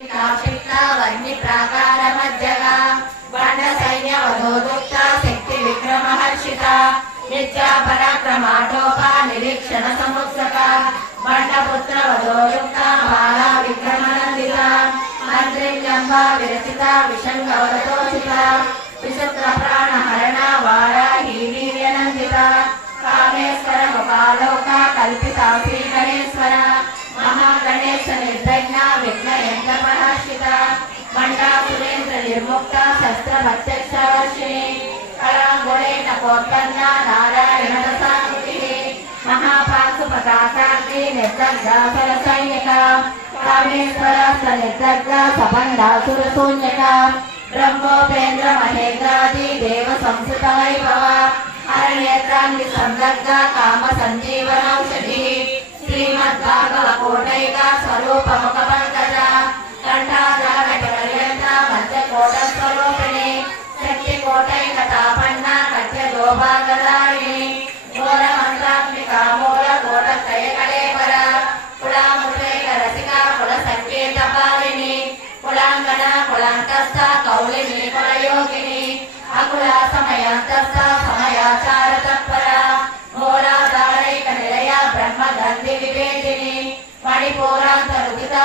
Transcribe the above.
वह्नि प्राकार मज्जगा बंड सैन्य वधोदुक्ता शक्ति विक्रम हर्षिता नित्या पराक्रमाटोपा निरीक्षण समुत्सका बंड पुत्र वधोयुक्ता बाला विक्रम नंदिता मंत्री जंबा विरचिता विशंगवरतोषिता विचित्र प्राण हरण वाराही वीर्य नंदिता कामेश्वर गोपालोका कल्पिता श्री गणेश्वर महागणेश निर्दग्न विघ्न यंत्रपराश्रिता मंडा सुरेंद्र निर्मुक्ता शस्त्र प्रत्यक्षवर्षिणी कलांगुले नकोत्पन्न नारायण दशाकृति महापाशुपताकार्ति निर्दग्धा फलसैनिका कामेश्वर निर्दग्धा सबंधासुर शून्यका ब्रह्मोपेन्द्र महेन्द्रादि देव संस्कृत वैभव हरनेत्रांगि संदग्धा काम संजीवनौषधि श्रीमद्भागवकोटैका स्वरूप मुखपङ्कजा कंठाधारपर्यन्ता मध्यकोटस्वरूपिणी शक्तिकोटैकतापन्ना कट्यदोभागदायिनी मूलमन्त्रात्मिका मूलकोटत्रयकलेवर कुलामृतैकरसिका कुलसङ्केतपालिनी कुलाङ्गना कुलान्तस्था कौलिनी कुलयोगिनी अकुला समयान्तस्था